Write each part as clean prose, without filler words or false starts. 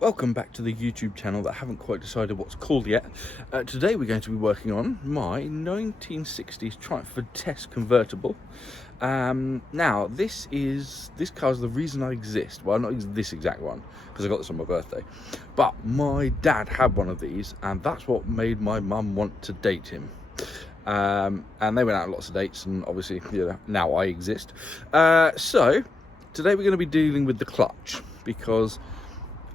Welcome back to the YouTube channel that I haven't quite decided what's called yet. Today we're going to be working on my 1960s Triumph Vitesse convertible. Now this car's the reason I exist. Well, not this exact one, because I got this on my birthday, but my dad had one of these, and that's what made my mum want to date him. And they went out on lots of dates, and obviously, you know, now I exist. So today we're going to be dealing with the clutch, because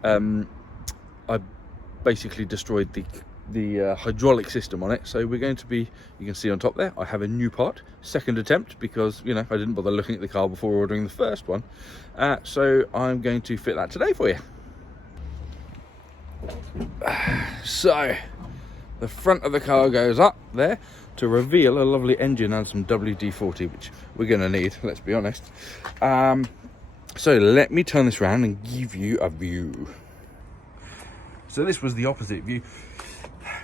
I basically destroyed the hydraulic system on it. So we're going to be, you can see on top there, I have a new part, second attempt, because, you know, I didn't bother looking at the car before ordering the first one. So I'm going to fit that today for you. So the front of the car goes up there to reveal a lovely engine and some WD-40, which we're going to need, let's be honest. So let me turn this around and give you a view. So this was the opposite view.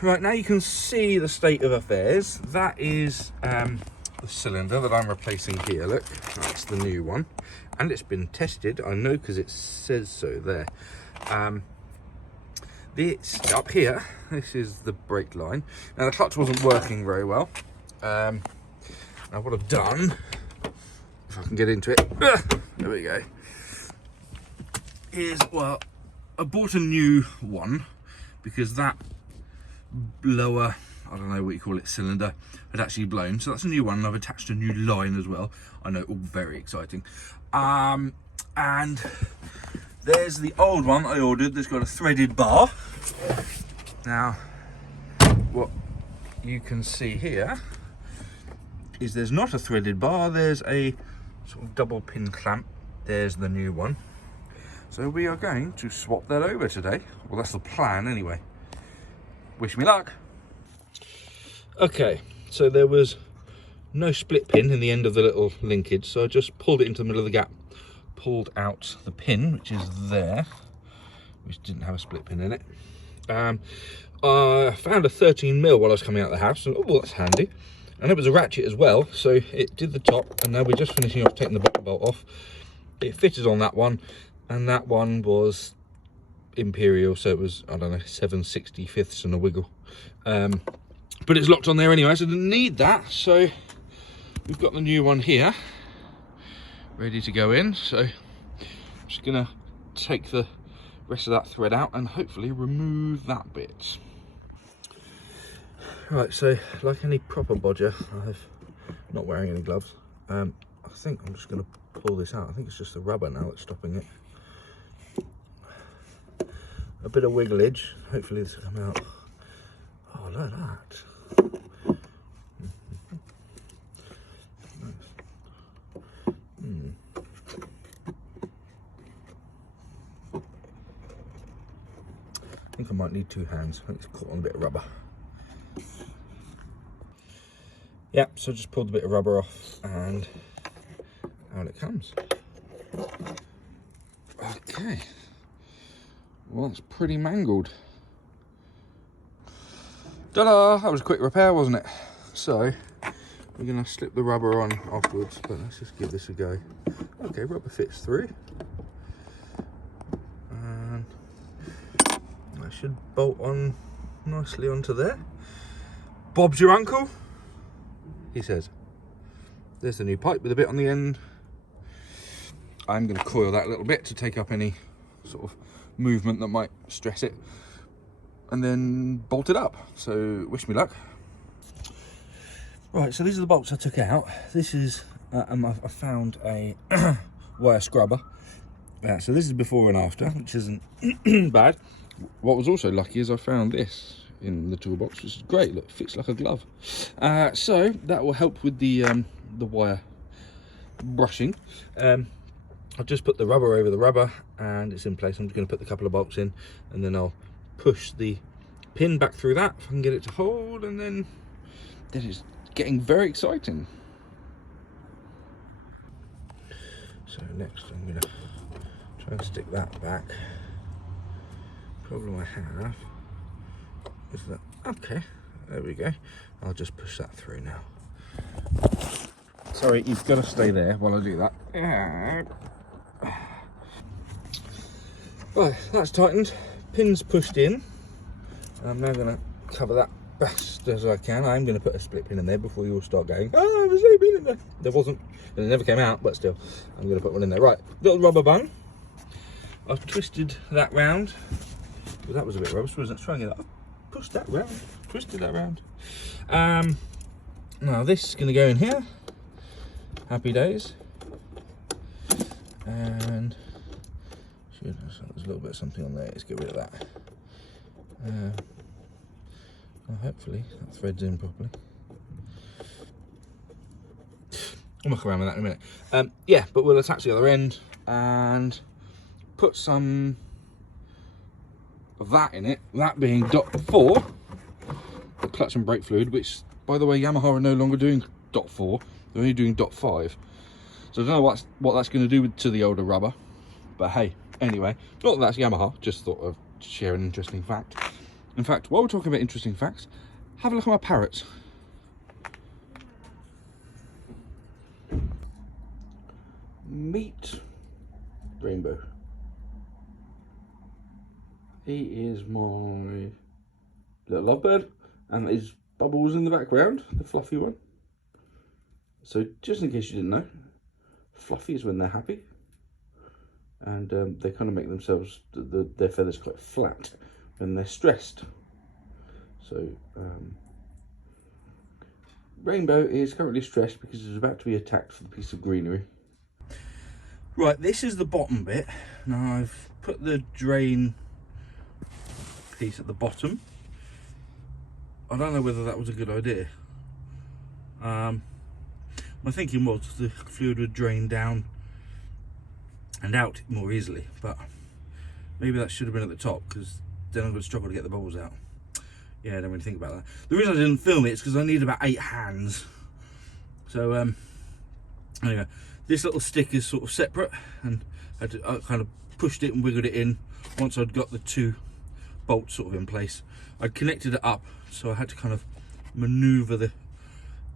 Right, now you can see the state of affairs. That is the cylinder that I'm replacing here. Look, that's the new one. And it's been tested, I know, because it says so there. This up here, this is the brake line. Now the clutch wasn't working very well. Now what I've done, if I can get into it, there we go, is, well, I bought a new one because that lower, I don't know what you call it, cylinder had actually blown. So that's a new one, and I've attached a new line as well. I know, all very exciting. And there's the old one I ordered that's got a threaded bar. Now, what you can see here is there's not a threaded bar, there's a sort of double pin clamp. There's the new one. So we are going to swap that over today. Well, that's the plan anyway. Wish me luck. Okay, so there was no split pin in the end of the little linkage, so I just pulled it into the middle of the gap, pulled out the pin, which is there, which didn't have a split pin in it. I found a 13mm while I was coming out of the house, and oh, that's handy. And it was a ratchet as well, so it did the top, and now we're just finishing off taking the bottom bolt off. It fitted on that one, and that one was Imperial, so it was, I don't know, 7/65 and a wiggle. But it's locked on there anyway, so I didn't need that. So we've got the new one here, ready to go in. So I'm just gonna take the rest of that thread out and hopefully remove that bit. Right, so like any proper bodger, I'm not wearing any gloves. I think I'm just going to pull this out. I think it's just the rubber now that's stopping it. A bit of wigglage. Hopefully this will come out. Oh, look at that. I think I might need two hands. I think it's caught on a bit of rubber. Yep, so just pulled a bit of rubber off and out it comes. Okay, well, that's pretty mangled. Ta-da! That was a quick repair, wasn't it? So we're going to slip the rubber on afterwards, but let's just give this a go. Okay, rubber fits through, and that should bolt on nicely onto there. Bob's your uncle, he says. There's the new pipe with a bit on the end. I'm going to coil that a little bit to take up any sort of movement that might stress it, and then bolt it up. So wish me luck. Right, so these are the bolts I took out. This is, I found a wire scrubber. So this is before and after, which isn't bad. What was also lucky is I found this in the toolbox, which is great. Look, fits like a glove. So that will help with the wire brushing. I've just put the rubber over the rubber and it's in place. I'm just going to put the couple of bolts in, and then I'll push the pin back through that if I can get it to hold, and then that is getting very exciting. So next I'm going to try and stick that back. Problem I have is that, okay, there we go. I'll just push that through now. Sorry, you've got to stay there while I do that. Right, that's tightened. pin's pushed in. I'm now going to cover that best as I can. I'm going to put a split pin in there before you all start going, oh, there's a pin in there. There wasn't, and it never came out, but still, I'm going to put one in there. Right, little rubber bung. I've twisted that round. Well, that was a bit rubbish, wasn't it? Trying it. I've pushed that round, twisted that round. Now this is going to go in here. Happy days. And there's a little bit of something on there. Let's get rid of that. Well, hopefully that threads in properly. I'll muck around with that in a minute. Yeah, but we'll attach the other end and put some of that in it. That being .4, the clutch and brake fluid, which, by the way, Yamaha are no longer doing .4. They're only doing .5. So I don't know what that's going to do to the older rubber. But hey, anyway, not that that's Yamaha. Just thought of share an interesting fact. In fact, while we're talking about interesting facts, have a look at my parrots. Meet Rainbow. He is my little lovebird, and there's Bubbles in the background, the fluffy one. So just in case you didn't know, fluffy is when they're happy, and they kind of make themselves, their feathers quite flat when they're stressed. So Rainbow is currently stressed because he's about to be attacked for the piece of greenery. Right, this is the bottom bit. Now I've put the drain piece at the bottom. I don't know whether that was a good idea. My thinking was the fluid would drain down and out more easily, but maybe that should have been at the top, because then I'm going to struggle to get the bubbles out. Yeah, I don't really think about that. The reason I didn't film it is because I need about 8 hands. So anyway, this little stick is sort of separate, and I kind of pushed it and wiggled it in once I'd got the 2 bolts sort of in place. I'd connected it up, so I had to kind of maneuver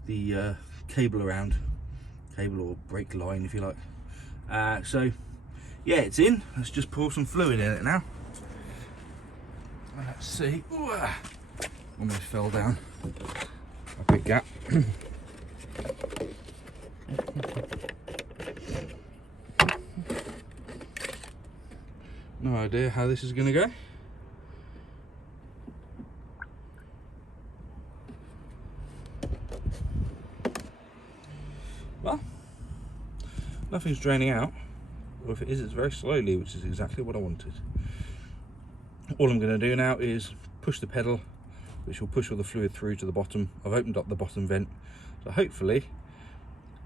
the cable around, cable or brake line if you like. So yeah, it's in. Let's just pour some fluid in it now. Let's see. Ooh, almost fell down a big gap. No idea how this is going to go. Well, nothing's draining out, or if it is, it's very slowly, which is exactly what I wanted. All I'm going to do now is push the pedal, which will push all the fluid through to the bottom. I've opened up the bottom vent, so hopefully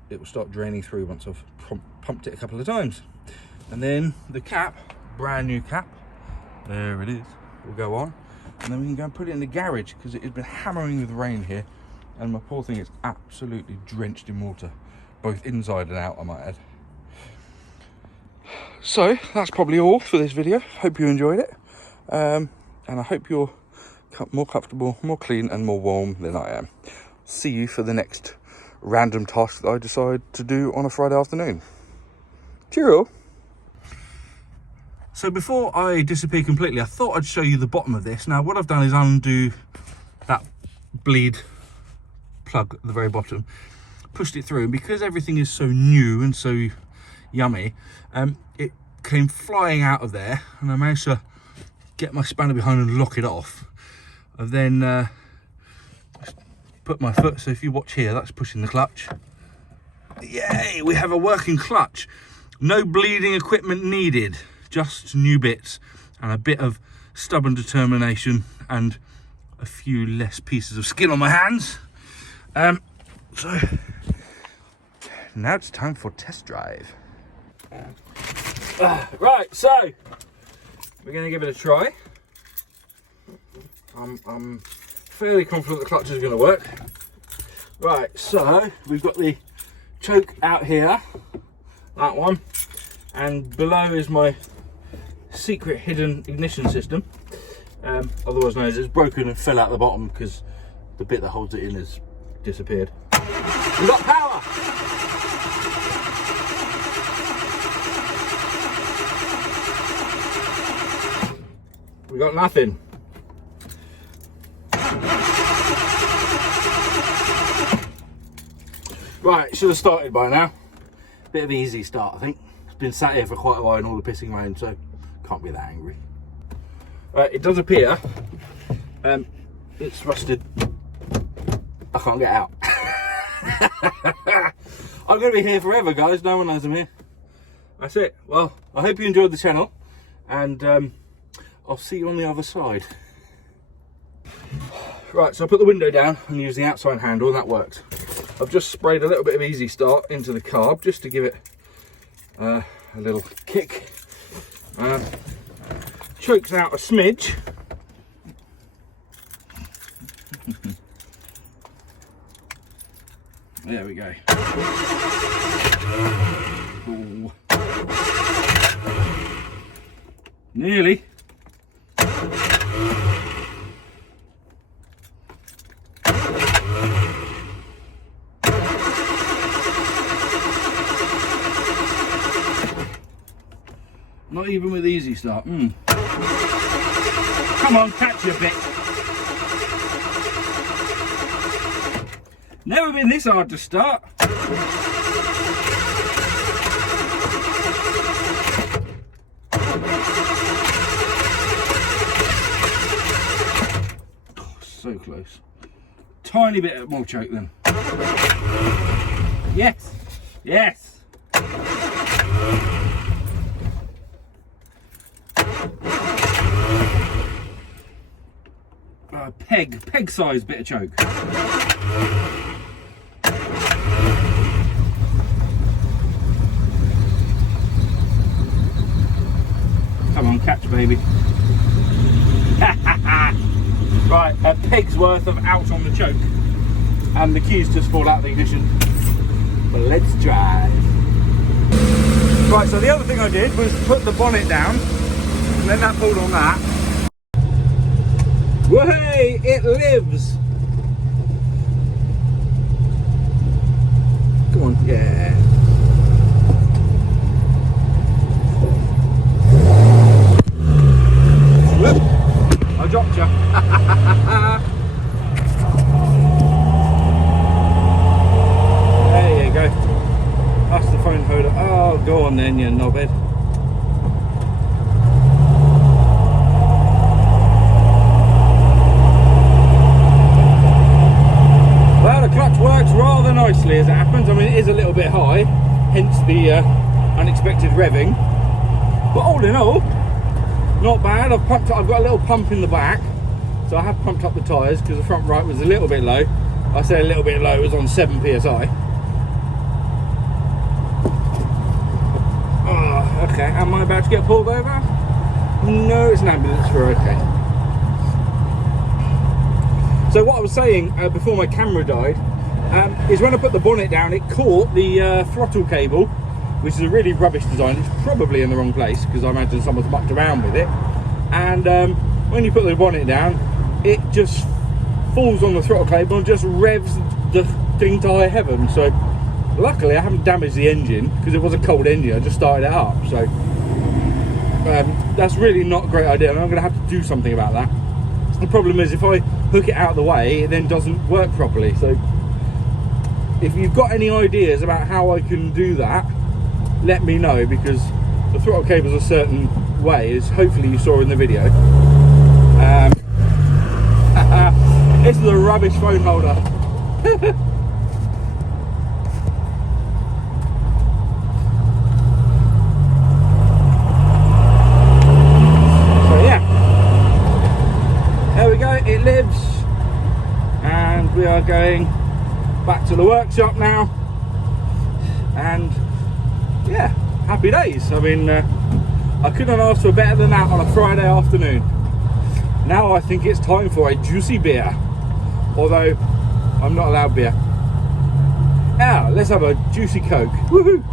it will start draining through once I've pumped it a couple of times. And then the cap, brand new cap, there it is, will go on, and then we can go and put it in the garage, because it has been hammering with rain here, and my poor thing is absolutely drenched in water, both inside and out, I might add. So that's probably all for this video. Hope you enjoyed it, and I hope you're more comfortable, more clean and more warm than I am. See you for the next random task that I decide to do on a Friday afternoon. Cheerio. So before I disappear completely, I thought I'd show you the bottom of this. Now what I've done is undo that bleed plug at the very bottom, pushed it through, and because everything is so new and so yummy, it came flying out of there, and I managed to get my spanner behind and lock it off. I've then put my foot, so if you watch here, that's pushing the clutch. Yay, we have a working clutch. No bleeding equipment needed, just new bits and a bit of stubborn determination and a few less pieces of skin on my hands. So now it's time for test drive. Right, so we're going to give it a try. I'm fairly confident the clutch is going to work. Right, so we've got the choke out here, that one, and below is my secret hidden ignition system, otherwise known as it's broken and fell out the bottom because the bit that holds it in has disappeared. We've got power! We got nothing. Right, should have started by now. Bit of an easy start, I think. It's been sat here for quite a while and all the pissing rain, so can't be that angry. Right, it does appear it's rusted. I can't get out. I'm going to be here forever, guys. No one knows I'm here. That's it. Well, I hope you enjoyed the channel, and I'll see you on the other side. Right, so I put the window down and use the outside handle, and that works. I've just sprayed a little bit of Easy Start into the carb just to give it a little kick. Chokes out a smidge. There we go. Ooh. Nearly. Not even with Easy Start. Come on, catch your bit. Never been this hard to start. Oh, so close. Tiny bit more choke then. Yes, yes. Peg size bit of choke. Come on, catch baby. Right, a peg's worth of out on the choke, and the keys just fall out of the ignition. But let's drive. Right, so the other thing I did was put the bonnet down, and then that pulled on that. Way, it lives. Come on, yeah. Whoop, I dropped you. There you go. That's the phone holder. Oh, go on then, you knobhead. Works rather nicely as it happens. I mean, it is a little bit high, hence the unexpected revving, but all in all, not bad. I've got a little pump in the back, so I have pumped up the tyres because the front right was a little bit low. I say a little bit low, it was on 7 psi. Oh, okay, am I about to get pulled over? No, it's an ambulance, we're okay. So what I was saying before my camera died is when I put the bonnet down, it caught the throttle cable, which is a really rubbish design. It's probably in the wrong place because I imagine someone's mucked around with it. And when you put the bonnet down, it just falls on the throttle cable and just revs the thing to high heaven. So luckily I haven't damaged the engine because it was a cold engine. I just started it up. So that's really not a great idea, and I'm going to have to do something about that. The problem is if I hook it out of the way, it then doesn't work properly. So if you've got any ideas about how I can do that, let me know, because the throttle cable's a certain way, as hopefully you saw in the video. This is a rubbish phone holder. So yeah, there we go, it lives, and we are going back to the workshop now, and yeah, happy days. I mean, I couldn't ask for better than that on a Friday afternoon. Now I think it's time for a juicy beer, although I'm not allowed beer. Now let's have a juicy Coke. Woohoo!